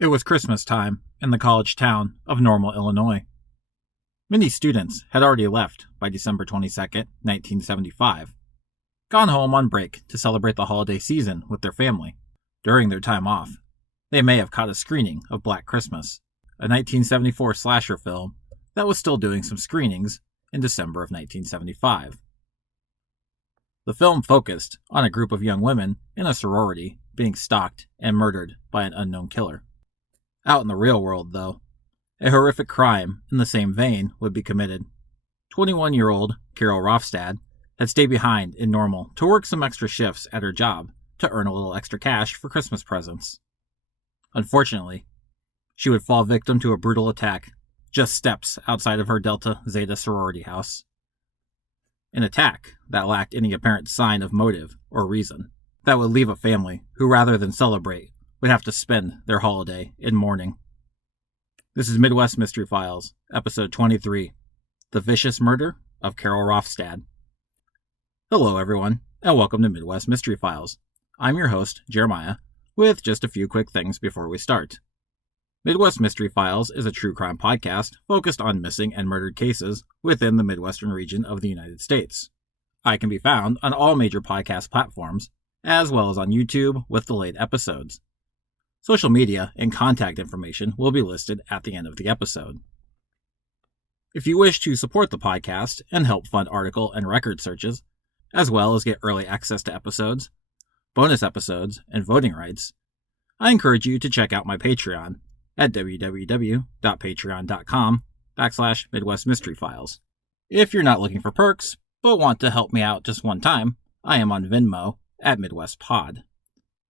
It was Christmas time in the college town of Normal, Illinois. Many students had already left by December 22nd, 1975, gone home on break to celebrate the holiday season with their family. During their time off, they may have caught a screening of Black Christmas, a 1974 slasher film that was still doing some screenings in December of 1975. The film focused on a group of young women in a sorority being stalked and murdered by an unknown killer. Out in the real world, though, a horrific crime in the same vein would be committed. 21-year-old Carol Rofstad had stayed behind in Normal to work some extra shifts at her job to earn a little extra cash for Christmas presents. Unfortunately, she would fall victim to a brutal attack just steps outside of her Delta Zeta Sorority house. An attack that lacked any apparent sign of motive or reason, that would leave a family who, rather than celebrate, would have to spend their holiday in mourning. This is Midwest Mystery Files, Episode 23, The Vicious Murder of Carol Rofstad. Hello everyone, and welcome to Midwest Mystery Files. I'm your host, Jeremiah, with just a few quick things before we start. Midwest Mystery Files is a true crime podcast focused on missing and murdered cases within the Midwestern region of the United States. I can be found on all major podcast platforms, as well as on YouTube with delayed episodes. Social media and contact information will be listed at the end of the episode. If you wish to support the podcast and help fund article and record searches, as well as get early access to episodes, bonus episodes, and voting rights, I encourage you to check out my Patreon at www.patreon.com/MidwestMysteryFiles. If you're not looking for perks, but want to help me out just one time, I am on Venmo at MidwestPod.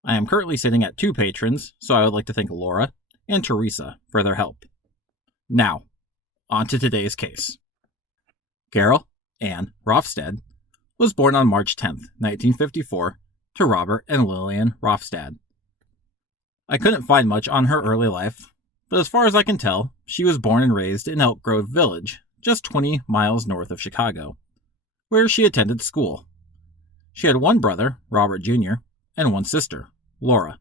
I am currently sitting at 2 patrons, so I would like to thank Laura and Teresa for their help. Now, on to today's case. Carol Ann Rofstad was born on March 10th, 1954, to Robert and Lillian Rofstad. I couldn't find much on her early life, but as far as I can tell, she was born and raised in Elk Grove Village, just 20 miles north of Chicago, where she attended school. She had one brother, Robert Jr., and one sister, Laura.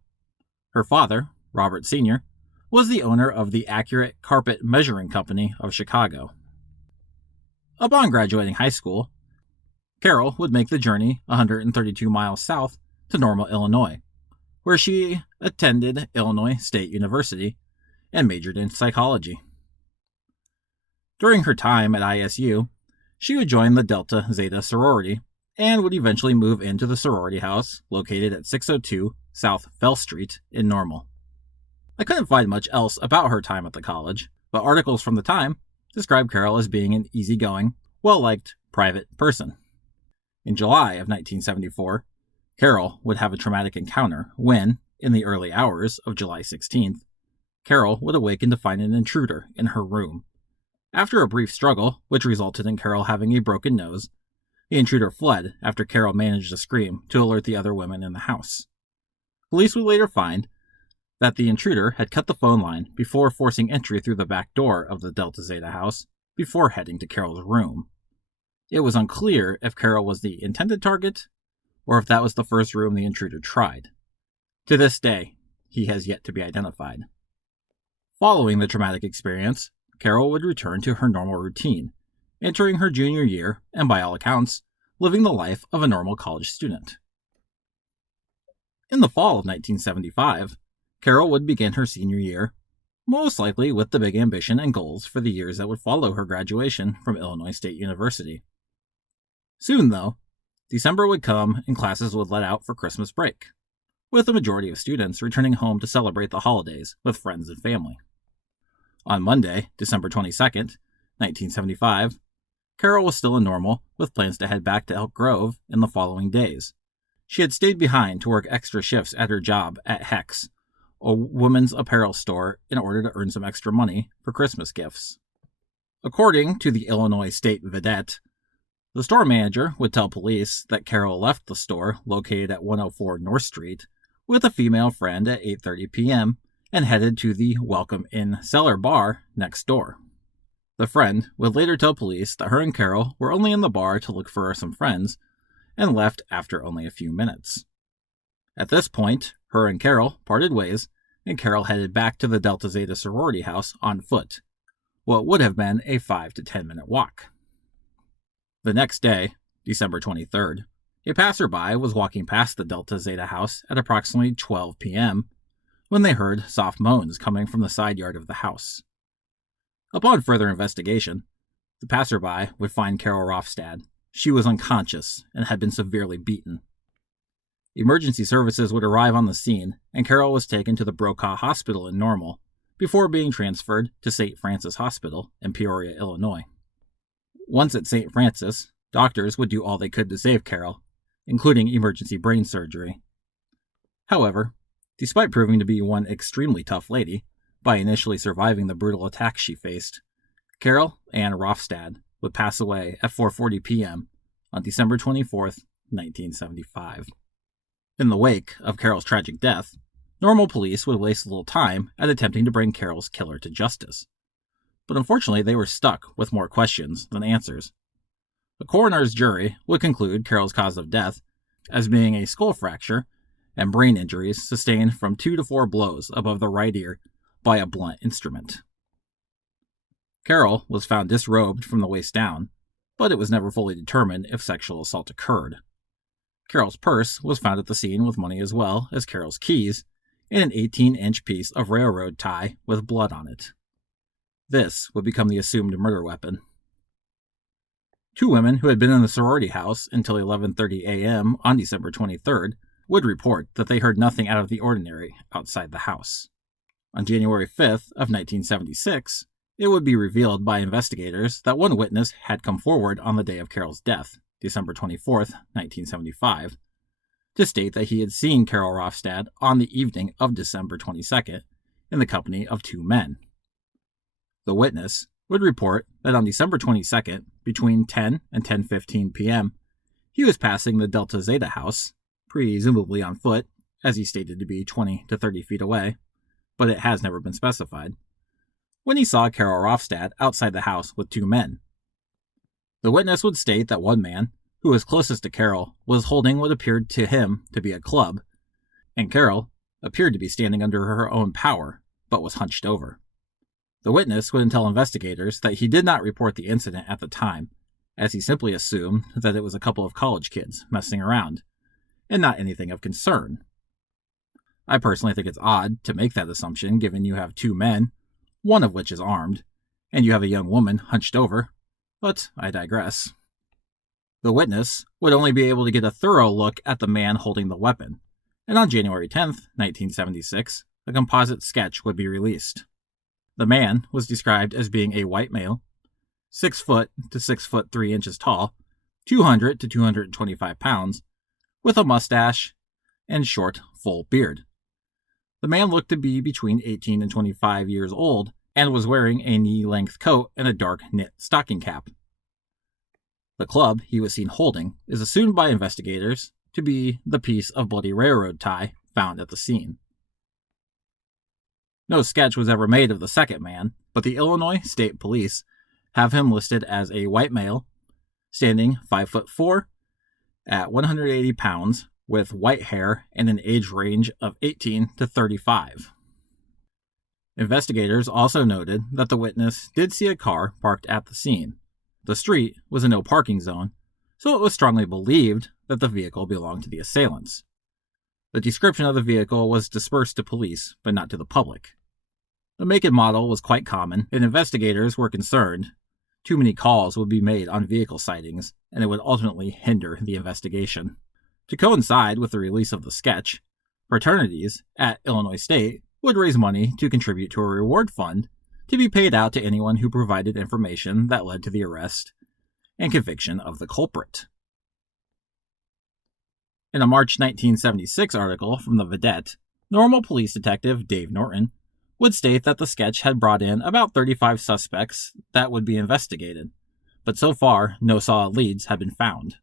Her father, Robert Sr., was the owner of the Accurate Carpet Measuring Company of Chicago. Upon graduating high school, Carol would make the journey 132 miles south to Normal, Illinois, where she attended Illinois State University and majored in psychology. During her time at ISU, she would join the Delta Zeta Sorority and would eventually move into the sorority house located at 602 South Fell Street in Normal. I couldn't find much else about her time at the college, but articles from the time describe Carol as being an easygoing, well-liked, private person. In July of 1974, Carol would have a traumatic encounter when, in the early hours of July 16th, Carol would awaken to find an intruder in her room. After a brief struggle, which resulted in Carol having a broken nose, the intruder fled after Carol managed to scream to alert the other women in the house. Police would later find that the intruder had cut the phone line before forcing entry through the back door of the Delta Zeta house before heading to Carol's room. It was unclear if Carol was the intended target or if that was the first room the intruder tried. To this day, he has yet to be identified. Following the traumatic experience, Carol would return to her normal routine, entering her junior year and, by all accounts, living the life of a normal college student. In the fall of 1975, Carol would begin her senior year, most likely with the big ambition and goals for the years that would follow her graduation from Illinois State University. Soon, though, December would come and classes would let out for Christmas break, with the majority of students returning home to celebrate the holidays with friends and family. On Monday, December 22nd, 1975, Carol was still in Normal, with plans to head back to Elk Grove in the following days. She had stayed behind to work extra shifts at her job at Hex, a women's apparel store, in order to earn some extra money for Christmas gifts. According to the Illinois State Vedette, the store manager would tell police that Carol left the store located at 104 North Street with a female friend at 8:30 p.m. and headed to the Welcome Inn Cellar bar next door. The friend would later tell police that her and Carol were only in the bar to look for some friends and left after only a few minutes. At this point, her and Carol parted ways, and Carol headed back to the Delta Zeta Sorority house on foot, what would have been a 5 to 10 minute walk. The next day, December 23rd, a passerby was walking past the Delta Zeta house at approximately 12 p.m. when they heard soft moans coming from the side yard of the house. Upon further investigation, the passerby would find Carol Rofstad. She was unconscious and had been severely beaten. Emergency services would arrive on the scene, and Carol was taken to the Brokaw Hospital in Normal before being transferred to St. Francis Hospital in Peoria, Illinois. Once at St. Francis, doctors would do all they could to save Carol, including emergency brain surgery. However, despite proving to be one extremely tough lady, by initially surviving the brutal attacks she faced, Carol Ann Rofstad would pass away at 4:40 p.m. on December 24th, 1975. In the wake of Carol's tragic death, Normal police would waste little time at attempting to bring Carol's killer to justice. But unfortunately, they were stuck with more questions than answers. The coroner's jury would conclude Carol's cause of death as being a skull fracture and brain injuries sustained from 2 to 4 blows above the right ear by a blunt instrument. Carol was found disrobed from the waist down, but it was never fully determined if sexual assault occurred. Carol's purse was found at the scene with money as well as Carol's keys and an 18-inch piece of railroad tie with blood on it. This would become the assumed murder weapon. 2 women who had been in the sorority house until 11:30 a.m. on December 23rd would report that they heard nothing out of the ordinary outside the house. On January 5th of 1976, it would be revealed by investigators that one witness had come forward on the day of Carol's death, December 24th, 1975, to state that he had seen Carol Rofstad on the evening of December 22nd in the company of 2 men. The witness would report that on December 22nd, between 10 and 10:15 p.m., he was passing the Delta Zeta house, presumably on foot, as he stated to be 20 to 30 feet away, but it has never been specified, when he saw Carol Rofstad outside the house with 2 men. The witness would state that one man, who was closest to Carol, was holding what appeared to him to be a club, and Carol appeared to be standing under her own power, but was hunched over. The witness would tell investigators that he did not report the incident at the time, as he simply assumed that it was a couple of college kids messing around, and not anything of concern. I personally think it's odd to make that assumption given you have 2 men, one of which is armed, and you have a young woman hunched over, but I digress. The witness would only be able to get a thorough look at the man holding the weapon, and on January 10th, 1976, a composite sketch would be released. The man was described as being a white male, 6 foot to 6 foot 3 inches tall, 200 to 225 pounds, with a mustache and short, full beard. The man looked to be between 18 and 25 years old and was wearing a knee-length coat and a dark knit stocking cap. The club he was seen holding is assumed by investigators to be the piece of bloody railroad tie found at the scene. No sketch was ever made of the second man, but the Illinois State Police have him listed as a white male, standing 5'4", at 180 pounds, with white hair and an age range of 18 to 35. Investigators also noted that the witness did see a car parked at the scene. The street was a no parking zone, so it was strongly believed that the vehicle belonged to the assailants. The description of the vehicle was dispersed to police, but not to the public. The make and model was quite common, and investigators were concerned too many calls would be made on vehicle sightings, and it would ultimately hinder the investigation. To coincide with the release of the sketch, fraternities at Illinois State would raise money to contribute to a reward fund to be paid out to anyone who provided information that led to the arrest and conviction of the culprit. In a March 1976 article from the Vedette, Normal police detective Dave Norton would state that the sketch had brought in about 35 suspects that would be investigated, but so far no solid leads had been found.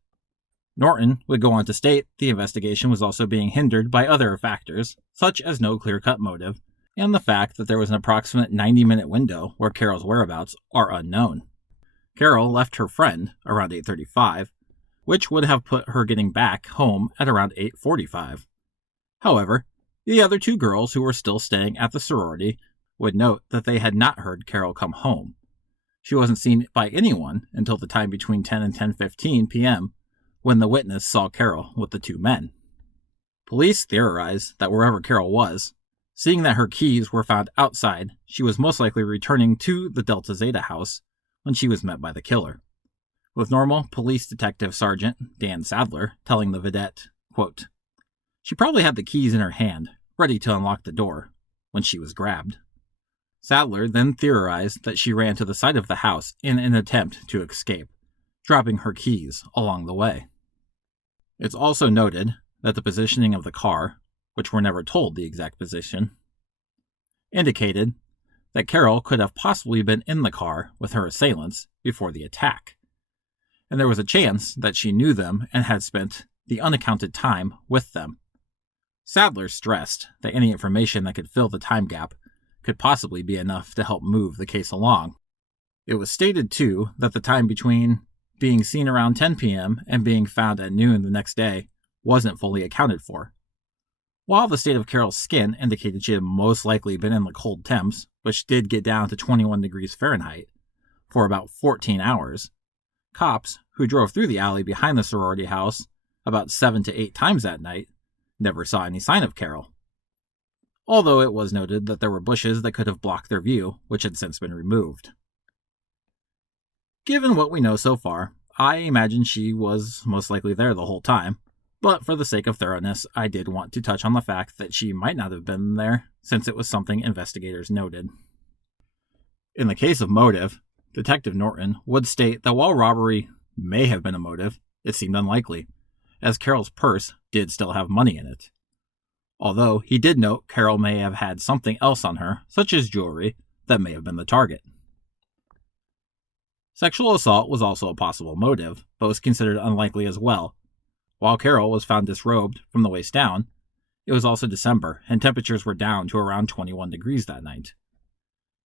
Norton would go on to state the investigation was also being hindered by other factors, such as no clear-cut motive, and the fact that there was an approximate 90-minute window where Carol's whereabouts are unknown. Carol left her friend around 8:35, which would have put her getting back home at around 8:45. However, The other two girls who were still staying at the sorority would note that they had not heard Carol come home. She wasn't seen by anyone until the time between 10 and 10:15 p.m., when the witness saw Carol with the two men. Police theorized that wherever Carol was, seeing that her keys were found outside, she was most likely returning to the Delta Zeta house when she was met by the killer, with normal police detective sergeant Dan Sadler telling the vidette, quote, "She probably had the keys in her hand, ready to unlock the door, when she was grabbed." Sadler then theorized that she ran to the side of the house in an attempt to escape, dropping her keys along the way. It's also noted that the positioning of the car, which we're never told the exact position, indicated that Carol could have possibly been in the car with her assailants before the attack, and there was a chance that she knew them and had spent the unaccounted time with them. Sadler stressed that any information that could fill the time gap could possibly be enough to help move the case along. It was stated, too, that the time between being seen around 10 p.m. and being found at noon the next day wasn't fully accounted for. While the state of Carol's skin indicated she had most likely been in the cold temps, which did get down to 21 degrees Fahrenheit, for about 14 hours, cops who drove through the alley behind the sorority house about 7 to 8 times that night never saw any sign of Carol, although it was noted that there were bushes that could have blocked their view, which had since been removed. Given what we know so far, I imagine she was most likely there the whole time, but for the sake of thoroughness, I did want to touch on the fact that she might not have been there, since it was something investigators noted. In the case of motive, Detective Norton would state that while robbery may have been a motive, it seemed unlikely, as Carol's purse did still have money in it. Although he did note Carol may have had something else on her, such as jewelry, that may have been the target. Sexual assault was also a possible motive, but was considered unlikely as well. While Carol was found disrobed from the waist down, it was also December, and temperatures were down to around 21 degrees that night.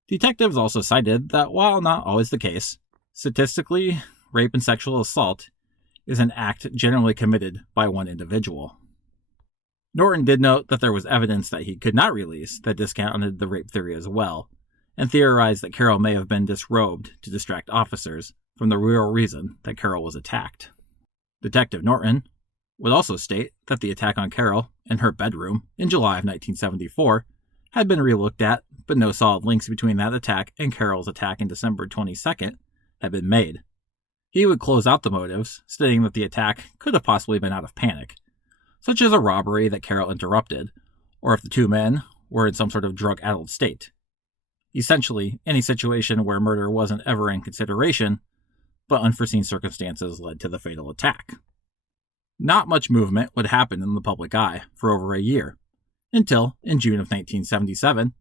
Detectives also cited that while not always the case, statistically, rape and sexual assault is an act generally committed by one individual. Norton did note that there was evidence that he could not release that discounted the rape theory as well, and theorized that Carol may have been disrobed to distract officers from the real reason that Carol was attacked. Detective Norton would also state that the attack on Carol in her bedroom in July of 1974 had been relooked at, but no solid links between that attack and Carol's attack in December 22nd had been made. He would close out the motives, stating that the attack could have possibly been out of panic, such as a robbery that Carol interrupted, or if the two men were in some sort of drug-addled state. Essentially, any situation where murder wasn't ever in consideration, but unforeseen circumstances led to the fatal attack. Not much movement would happen in the public eye for over a year, until in June of 1977,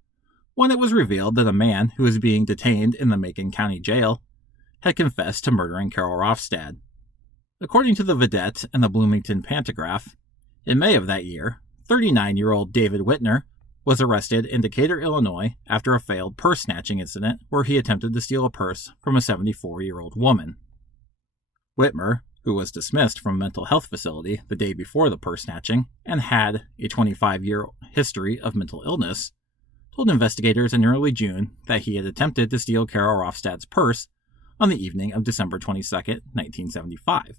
when it was revealed that a man who was being detained in the Macon County Jail had confessed to murdering Carol Rofstad. According to the Vidette and the Bloomington Pantagraph, in May of that year, 39-year-old David Whitner was arrested in Decatur, Illinois after a failed purse snatching incident where he attempted to steal a purse from a 74-year-old woman. Whitmer, who was dismissed from a mental health facility the day before the purse snatching and had a 25-year history of mental illness, told investigators in early June that he had attempted to steal Carol Rofstad's purse on the evening of December 22, 1975.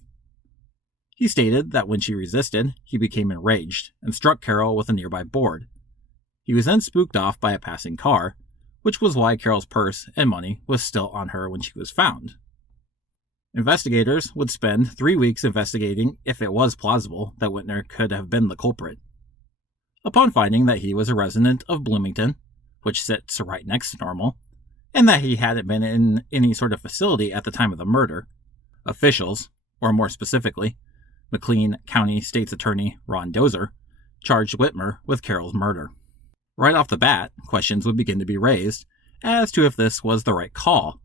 He stated that when she resisted, he became enraged and struck Carol with a nearby board. He was then spooked off by a passing car, which was why Carol's purse and money was still on her when she was found. Investigators would spend 3 weeks investigating if it was plausible that Whitner could have been the culprit. Upon finding that he was a resident of Bloomington, which sits right next to Normal, and that he hadn't been in any sort of facility at the time of the murder, officials, or more specifically, McLean County State's Attorney Ron Dozer, charged Whitmer with Carol's murder. Right off the bat, questions would begin to be raised as to if this was the right call,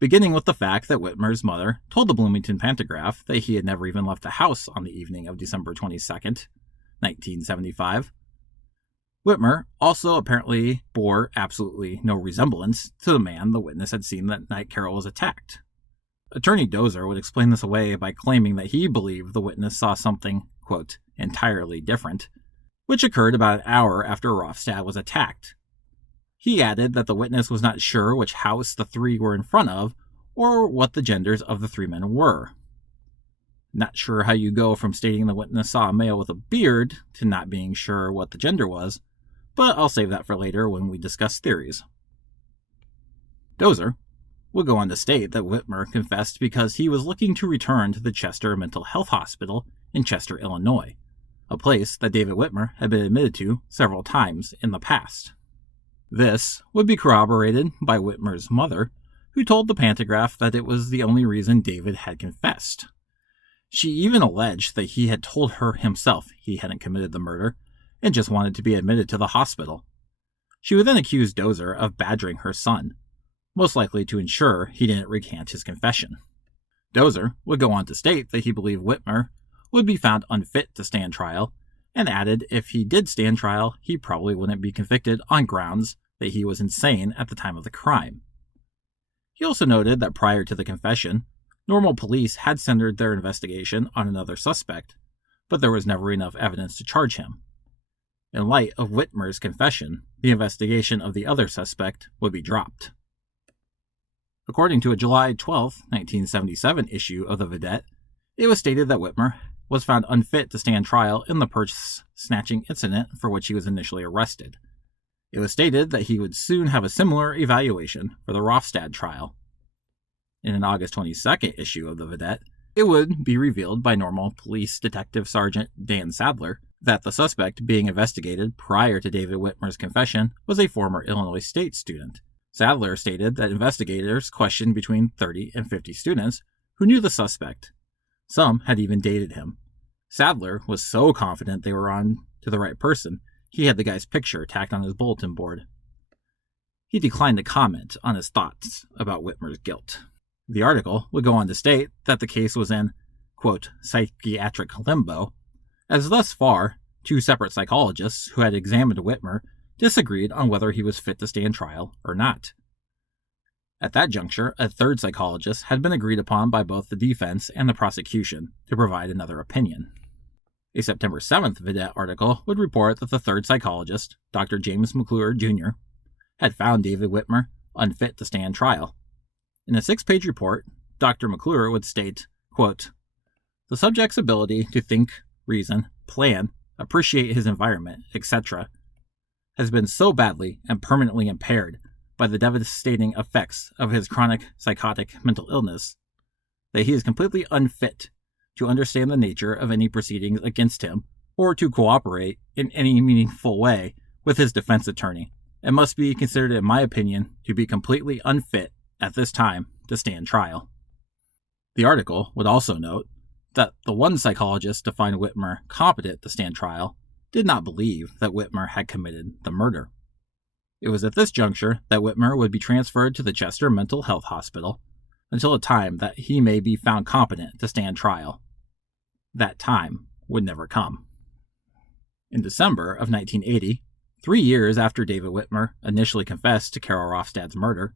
beginning with the fact that Whitmer's mother told the Bloomington Pantagraph that he had never even left the house on the evening of December 22nd, 1975. Whitmer also apparently bore absolutely no resemblance to the man the witness had seen that night Carol was attacked. Attorney Dozer would explain this away by claiming that he believed the witness saw something, quote, entirely different, which occurred about an hour after Rofstad was attacked. He added that the witness was not sure which house the three were in front of or what the genders of the three men were. Not sure how you go from stating the witness saw a male with a beard to not being sure what the gender was, but I'll save that for later when we discuss theories. Dozer would go on to state that Whitmer confessed because he was looking to return to the Chester Mental Health Hospital in Chester, Illinois, a place that David Whitmer had been admitted to several times in the past. This would be corroborated by Whitmer's mother, who told the Pantagraph that it was the only reason David had confessed. She even alleged that he had told her himself he hadn't committed the murder and just wanted to be admitted to the hospital. She would then accuse Dozer of badgering her son, most likely to ensure he didn't recant his confession. Dozer would go on to state that he believed Whitmer would be found unfit to stand trial, and added if he did stand trial, he probably wouldn't be convicted on grounds that he was insane at the time of the crime. He also noted that prior to the confession, normal police had centered their investigation on another suspect, but there was never enough evidence to charge him. In light of Whitmer's confession, the investigation of the other suspect would be dropped. According to a July 12, 1977 issue of the Vedette, it was stated that Whitmer was found unfit to stand trial in the purse snatching incident for which he was initially arrested. It was stated that he would soon have a similar evaluation for the Rofstad trial. In an August 22nd issue of the Vedette, it would be revealed by Normal Police Detective Sergeant Dan Sadler that the suspect being investigated prior to David Whitmer's confession was a former Illinois State student. Sadler stated that investigators questioned between 30 and 50 students who knew the suspect. Some had even dated him. Sadler was so confident they were on to the right person, he had the guy's picture tacked on his bulletin board. He declined to comment on his thoughts about Whitmer's guilt. The article would go on to state that the case was in, quote, psychiatric limbo, as thus far, two separate psychologists who had examined Whitmer disagreed on whether he was fit to stand trial or not. At that juncture, a third psychologist had been agreed upon by both the defense and the prosecution to provide another opinion. A September 7th Vedette article would report that the third psychologist, Dr. James McClure, Jr., had found David Whitmer unfit to stand trial. In a 6-page report, Dr. McClure would state, quote, the subject's ability to think, reason, plan, appreciate his environment, etc., has been so badly and permanently impaired by the devastating effects of his chronic psychotic mental illness that he is completely unfit to understand the nature of any proceedings against him or to cooperate in any meaningful way with his defense attorney, and must be considered, in my opinion, to be completely unfit at this time to stand trial. The article would also note that the one psychologist to find Whitmer competent to stand trial did not believe that Whitmer had committed the murder. It was at this juncture that Whitmer would be transferred to the Chester Mental Health Hospital until a time that he may be found competent to stand trial. That time would never come. In December of 1980, 3 years after David Whitmer initially confessed to Carol Rofstad's murder,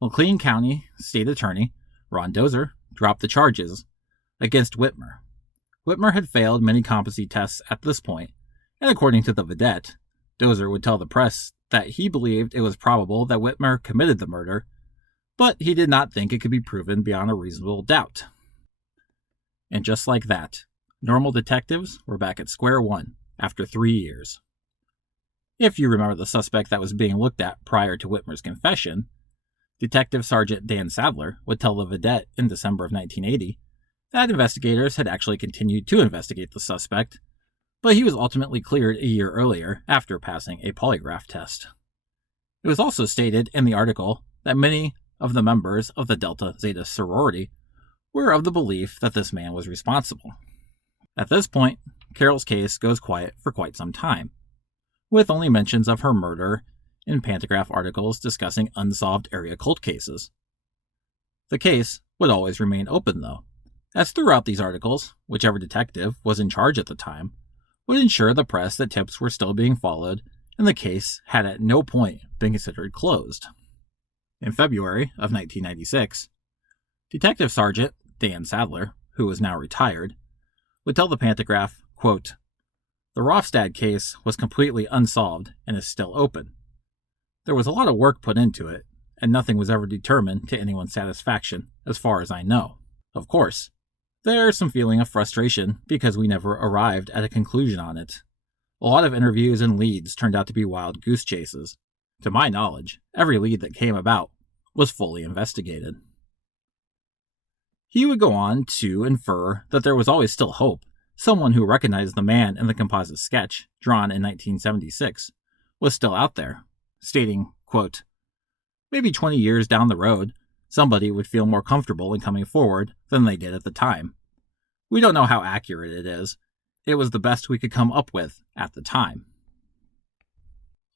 McLean County State Attorney Ron Dozer dropped the charges against Whitmer. Whitmer had failed many competency tests at this point, and according to the Vedette, Dozer would tell the press that he believed it was probable that Whitmer committed the murder, but he did not think it could be proven beyond a reasonable doubt. And just like that, normal detectives were back at square one after 3 years. If you remember the suspect that was being looked at prior to Whitmer's confession, Detective Sergeant Dan Sadler would tell the Vedette in December of 1980 that investigators had actually continued to investigate the suspect, but he was ultimately cleared a year earlier after passing a polygraph test. It was also stated in the article that many of the members of the Delta Zeta Sorority were of the belief that this man was responsible. At this point, Carol's case goes quiet for quite some time, with only mentions of her murder in Pantagraph articles discussing unsolved area cult cases. The case would always remain open, though, as throughout these articles, whichever detective was in charge at the time would ensure the press that tips were still being followed and the case had at no point been considered closed. In February of 1996, Detective Sergeant Dan Sadler, who was now retired, would tell the Pantagraph, quote, The Rofstad case was completely unsolved and is still open. There was a lot of work put into it, and nothing was ever determined to anyone's satisfaction, as far as I know. Of course, there's some feeling of frustration because we never arrived at a conclusion on it. A lot of interviews and leads turned out to be wild goose chases. To my knowledge, every lead that came about was fully investigated. He would go on to infer that there was always still hope. Someone who recognized the man in the composite sketch, drawn in 1976, was still out there, stating, quote, "Maybe 20 years down the road, somebody would feel more comfortable in coming forward than they did at the time. We don't know how accurate it is. It was the best we could come up with at the time."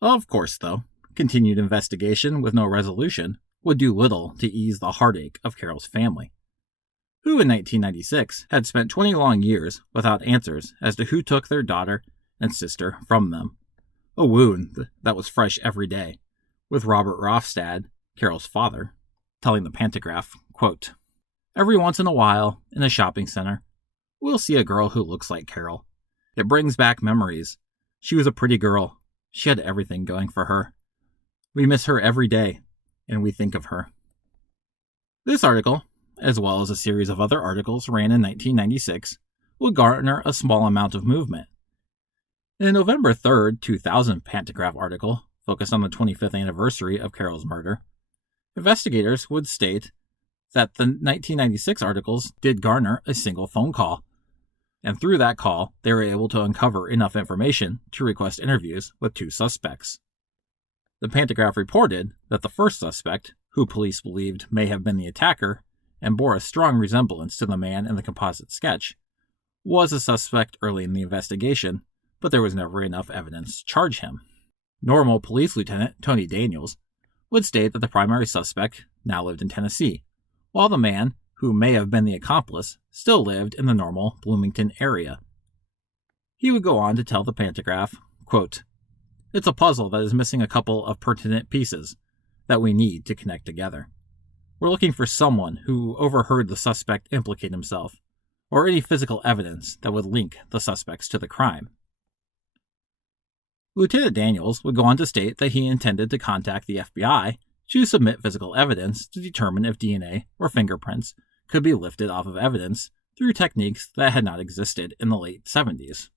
Of course, though, continued investigation with no resolution would do little to ease the heartache of Carol's family, who in 1996 had spent 20 long years without answers as to who took their daughter and sister from them. A wound that was fresh every day, with Robert Rofstad, Carol's father, telling the Pantagraph, quote, "Every once in a while, in a shopping center, we'll see a girl who looks like Carol. It brings back memories. She was a pretty girl. She had everything going for her. We miss her every day, and we think of her." This article, as well as a series of other articles ran in 1996, would garner a small amount of movement. In a November 3, 2000 Pantagraph article, focused on the 25th anniversary of Carol's murder, investigators would state that the 1996 articles did garner a single phone call, and through that call, they were able to uncover enough information to request interviews with 2 suspects. The Pantagraph reported that the first suspect, who police believed may have been the attacker and bore a strong resemblance to the man in the composite sketch, was a suspect early in the investigation, but there was never enough evidence to charge him. Normal Police Lieutenant Tony Daniels would state that the primary suspect now lived in Tennessee, while the man, who may have been the accomplice, still lived in the Normal Bloomington area. He would go on to tell the Pantagraph, quote, "It's a puzzle that is missing a couple of pertinent pieces that we need to connect together. We're looking for someone who overheard the suspect implicate himself, or any physical evidence that would link the suspects to the crime." Lieutenant Daniels would go on to state that he intended to contact the FBI to submit physical evidence to determine if DNA or fingerprints could be lifted off of evidence through techniques that had not existed in the late 70s.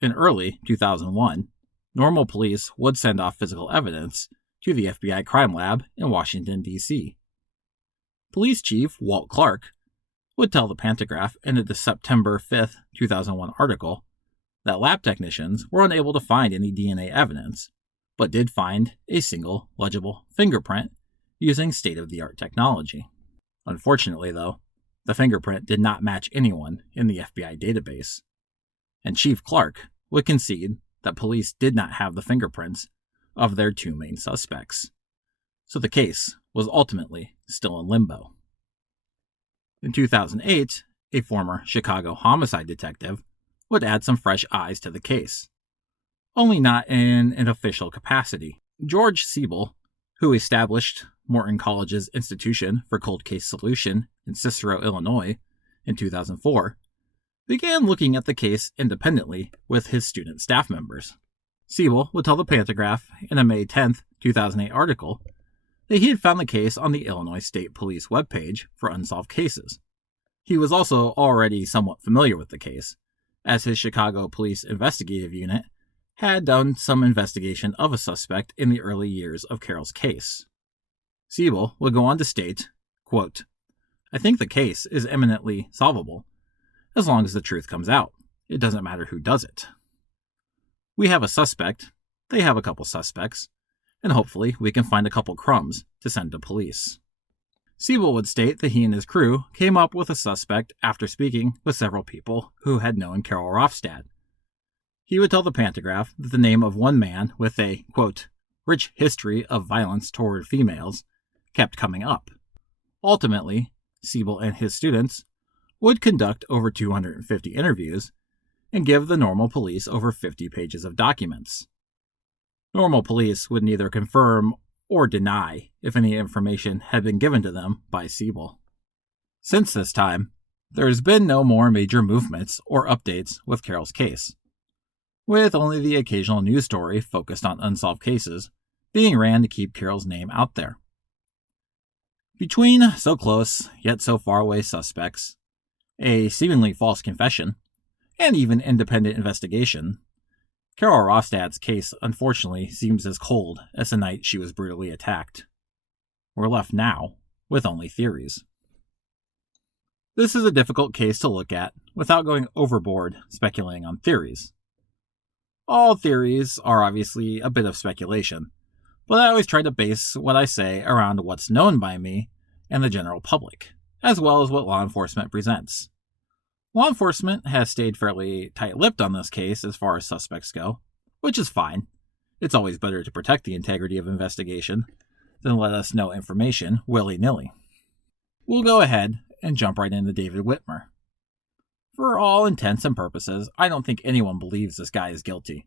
In early 2001, Normal Police would send off physical evidence to the FBI crime lab in Washington, D.C. Police Chief Walt Clark would tell the Pantagraph in a September 5, 2001 article that lab technicians were unable to find any DNA evidence, but did find a single legible fingerprint using state-of-the-art technology. Unfortunately, though, the fingerprint did not match anyone in the FBI database, and Chief Clark would concede that police did not have the fingerprints of their 2 main suspects, so the case was ultimately still in limbo. In 2008, a former Chicago homicide detective would add some fresh eyes to the case, only not in an official capacity. George Siebel, who established Morton College's Institution for Cold Case Solution in Cicero, Illinois, in 2004, began looking at the case independently with his student staff members. Siebel would tell the Pantagraph in a May 10, 2008 article that he had found the case on the Illinois State Police webpage for unsolved cases. He was also already somewhat familiar with the case, as his Chicago Police Investigative Unit had done some investigation of a suspect in the early years of Carol's case. Siebel would go on to state, quote, "I think the case is eminently solvable, as long as the truth comes out. It doesn't matter who does it. We have a suspect, they have a couple suspects, and hopefully we can find a couple crumbs to send to police." Siebel would state that he and his crew came up with a suspect after speaking with several people who had known Carol Rofstad. He would tell the Pantagraph that the name of one man with a, quote, "rich history of violence toward females" kept coming up. Ultimately, Siebel and his students would conduct over 250 interviews and give the Normal Police over 50 pages of documents. Normal Police would neither confirm or deny if any information had been given to them by Siebel. Since this time, there has been no more major movements or updates with Carol's case. with only the occasional news story focused on unsolved cases being ran to keep Carol's name out there. Between so close yet so far away suspects, a seemingly false confession, and even independent investigation, Carol Rofstad's case unfortunately seems as cold as the night she was brutally attacked. We're left now with only theories. This is a difficult case to look at without going overboard speculating on theories. All theories are obviously a bit of speculation, but I always try to base what I say around what's known by me and the general public, as well as what law enforcement presents. Law enforcement has stayed fairly tight-lipped on this case as far as suspects go, which is fine. It's always better to protect the integrity of investigation than let us know information willy-nilly. We'll go ahead and jump right into David Whitmer. For all intents and purposes, I don't think anyone believes this guy is guilty.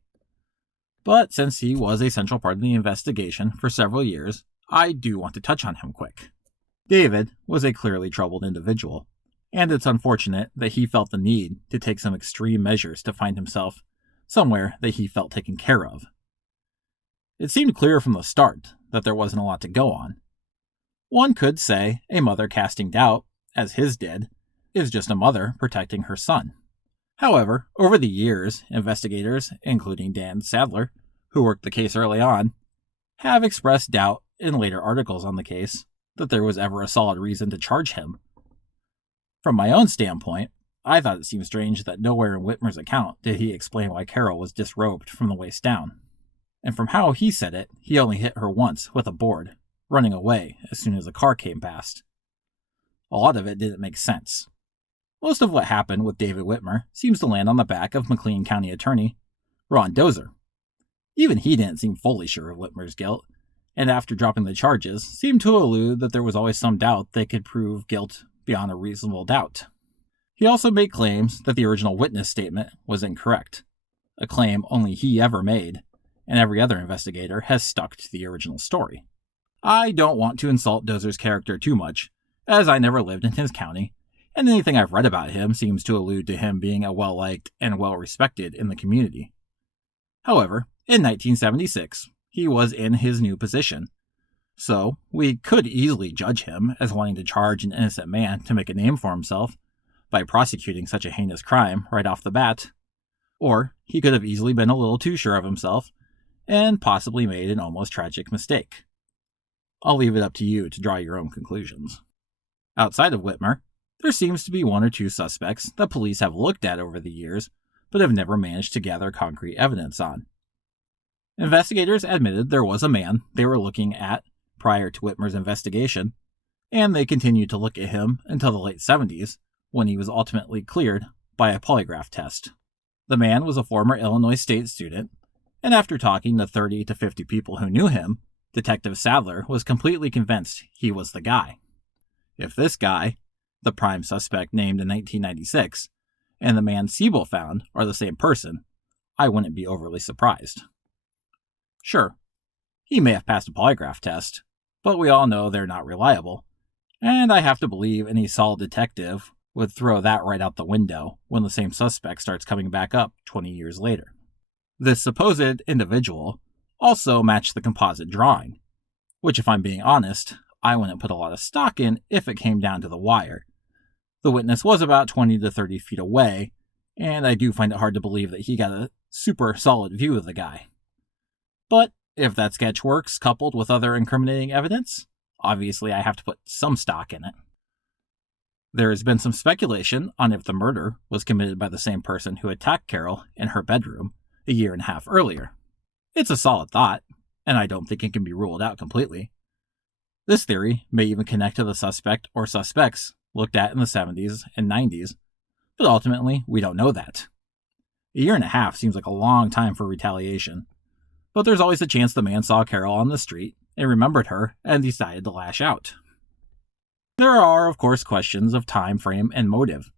But since he was a central part of the investigation for several years, I do want to touch on him quick. David was a clearly troubled individual, and it's unfortunate that he felt the need to take some extreme measures to find himself somewhere that he felt taken care of. It seemed clear from the start that there wasn't a lot to go on. One could say a mother casting doubt, as his did, is just a mother protecting her son. However, over the years, investigators, including Dan Sadler, who worked the case early on, have expressed doubt in later articles on the case that there was ever a solid reason to charge him. From my own standpoint, I thought it seemed strange that nowhere in Whitmer's account did he explain why Carol was disrobed from the waist down. And from how he said it, he only hit her once with a board, running away as soon as a car came past. A lot of it didn't make sense. Most of what happened with David Whitmer seems to land on the back of McLean County Attorney Ron Dozer. Even he didn't seem fully sure of Whitmer's guilt, and after dropping the charges, seemed to allude that there was always some doubt they could prove guilt beyond a reasonable doubt. He also made claims that the original witness statement was incorrect, a claim only he ever made, and every other investigator has stuck to the original story. I don't want to insult Dozer's character too much, as I never lived in his county, and anything I've read about him seems to allude to him being a well-liked and well-respected in the community. However, in 1976, he was in his new position, so we could easily judge him as wanting to charge an innocent man to make a name for himself by prosecuting such a heinous crime right off the bat. Or he could have easily been a little too sure of himself and possibly made an almost tragic mistake. I'll leave it up to you to draw your own conclusions. Outside of Whitmer, there seems to be one or two suspects that police have looked at over the years, but have never managed to gather concrete evidence on. Investigators admitted there was a man they were looking at prior to Whitmer's investigation, and they continued to look at him until the late 70s, when he was ultimately cleared by a polygraph test. The man was a former Illinois State student, and after talking to 30 to 50 people who knew him, Detective Sadler was completely convinced he was the guy. If this guy, the prime suspect named in 1996, and the man Siebel found are the same person, I wouldn't be overly surprised. Sure, he may have passed a polygraph test, but we all know they're not reliable, and I have to believe any solid detective would throw that right out the window when the same suspect starts coming back up 20 years later. This supposed individual also matched the composite drawing, which, if I'm being honest, I wouldn't put a lot of stock in if it came down to the wire. The witness was about 20 to 30 feet away, and I do find it hard to believe that he got a super solid view of the guy. But if that sketch works coupled with other incriminating evidence, obviously I have to put some stock in it. There has been some speculation on if the murder was committed by the same person who attacked Carol in her bedroom a year and a half earlier. It's a solid thought, and I don't think it can be ruled out completely. This theory may even connect to the suspect or suspects looked at in the 70s and 90s, but ultimately we don't know that. A year and a half seems like a long time for retaliation, but there's always a chance the man saw Carol on the street and remembered her and decided to lash out. There are, of course, questions of time frame and motive.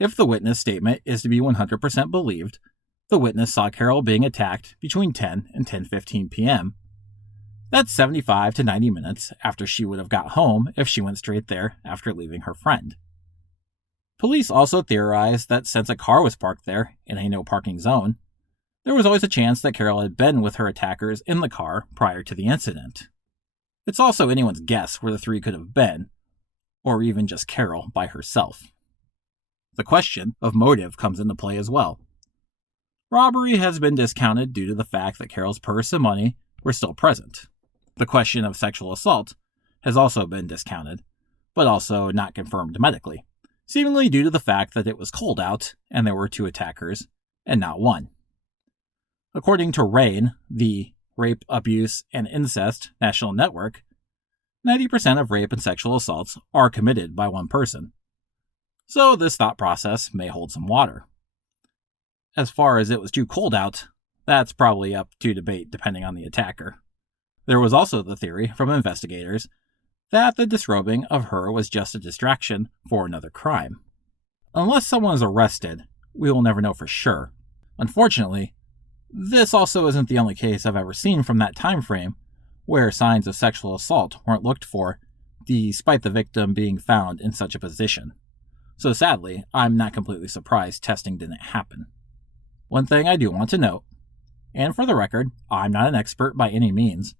If the witness statement is to be 100% believed, the witness saw Carol being attacked between 10 and 10:15 p.m. That's 75 to 90 minutes after she would have got home if she went straight there after leaving her friend. Police also theorized that since a car was parked there in a no parking zone, There was always a chance that Carol had been with her attackers in the car prior to the incident. It's also anyone's guess where the three could have been, or even just Carol by herself. The question of motive comes into play as well. Robbery has been discounted due to the fact that Carol's purse and money were still present. The question of sexual assault has also been discounted, but also not confirmed medically, seemingly due to the fact that it was cold out and there were two attackers, and not one. According to RAINN, the Rape, Abuse, and Incest National Network, 90% of rape and sexual assaults are committed by one person. So this thought process may hold some water. As far as it was too cold out, that's probably up to debate depending on the attacker. There was also the theory from investigators that the disrobing of her was just a distraction for another crime. Unless someone is arrested, we will never know for sure. Unfortunately, this also isn't the only case I've ever seen from that time frame where signs of sexual assault weren't looked for, despite the victim being found in such a position. So sadly, I'm not completely surprised testing didn't happen. One thing I do want to note, and for the record, I'm not an expert by any means,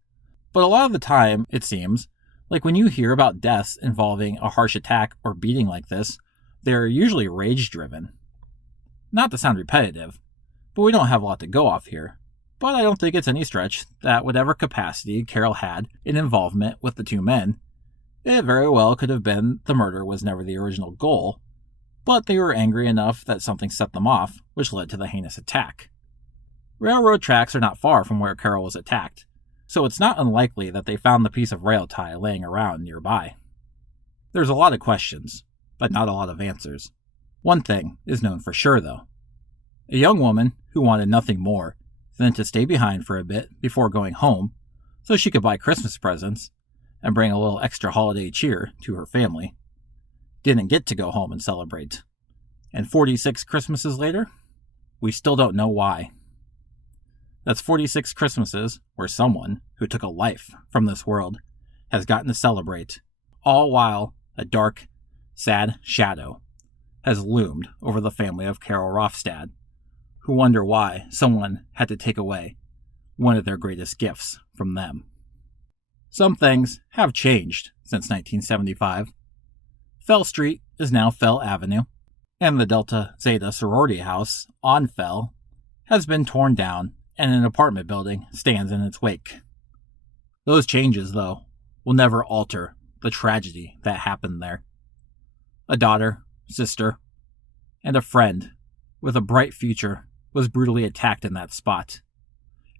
but a lot of the time, it seems, like when you hear about deaths involving a harsh attack or beating like this, they're usually rage-driven. Not to sound repetitive, but we don't have a lot to go off here. But I don't think it's any stretch that whatever capacity Carol had in involvement with the two men, it very well could have been the murder was never the original goal, but they were angry enough that something set them off, which led to the heinous attack. Railroad tracks are not far from where Carol was attacked, so it's not unlikely that they found the piece of rail tie laying around nearby. There's a lot of questions, but not a lot of answers. One thing is known for sure, though. A young woman who wanted nothing more than to stay behind for a bit before going home so she could buy Christmas presents and bring a little extra holiday cheer to her family, didn't get to go home and celebrate. And 46 Christmases later, we still don't know why. That's 46 Christmases where someone who took a life from this world has gotten to celebrate, all while a dark, sad shadow has loomed over the family of Carol Rofstad, who wonder why someone had to take away one of their greatest gifts from them. Some things have changed since 1975. Fell Street is now Fell Avenue, and the Delta Zeta Sorority house on Fell has been torn down and an apartment building stands in its wake. Those changes, though, will never alter the tragedy that happened there. A daughter, sister, and a friend with a bright future was brutally attacked in that spot.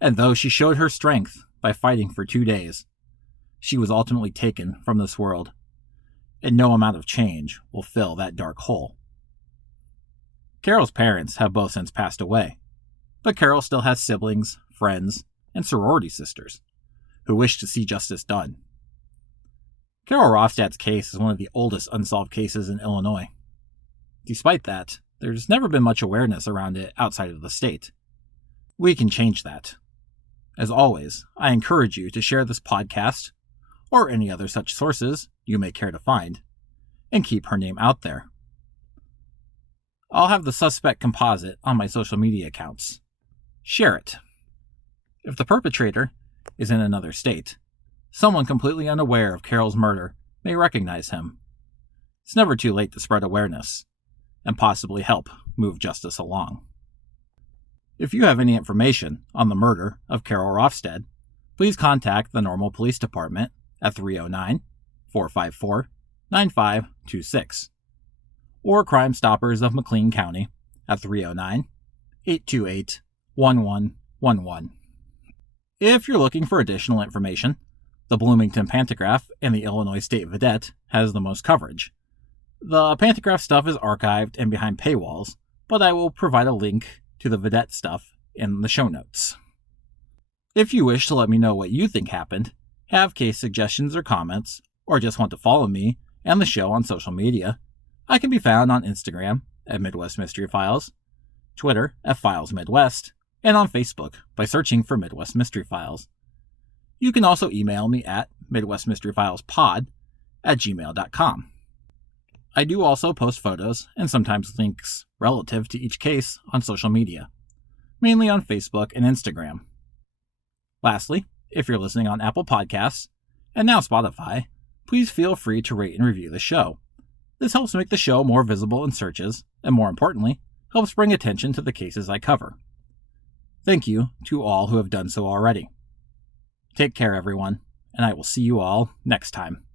And though she showed her strength by fighting for 2 days, she was ultimately taken from this world, and no amount of change will fill that dark hole. Carol's parents have both since passed away, but Carol still has siblings, friends, and sorority sisters who wish to see justice done. Carol Rofstad's case is one of the oldest unsolved cases in Illinois. Despite that, there's never been much awareness around it outside of the state. We can change that. As always, I encourage you to share this podcast, or any other such sources you may care to find, and keep her name out there. I'll have the suspect composite on my social media accounts. Share it. If the perpetrator is in another state, someone completely unaware of Carol's murder may recognize him. It's never too late to spread awareness and possibly help move justice along. If you have any information on the murder of Carol Rofstad, please contact the Normal Police Department at 309-454-9526 or Crime Stoppers of McLean County at 309-828-1111. If you're looking for additional information, the Bloomington Pantograph and the Illinois State Vedette has the most coverage. The Pantograph stuff is archived and behind paywalls, but I will provide a link to the Vedette stuff in the show notes. If you wish to let me know what you think happened, have case suggestions or comments, or just want to follow me and the show on social media, I can be found on Instagram at Midwest Mystery Files, Twitter at Files Midwest, and on Facebook by searching for Midwest Mystery Files. You can also email me at midwestmysteryfilespod@gmail.com. I do also post photos and sometimes links relative to each case on social media, mainly on Facebook and Instagram. Lastly, if you're listening on Apple Podcasts, and now Spotify, please feel free to rate and review the show. This helps make the show more visible in searches, and more importantly, helps bring attention to the cases I cover. Thank you to all who have done so already. Take care, everyone, and I will see you all next time.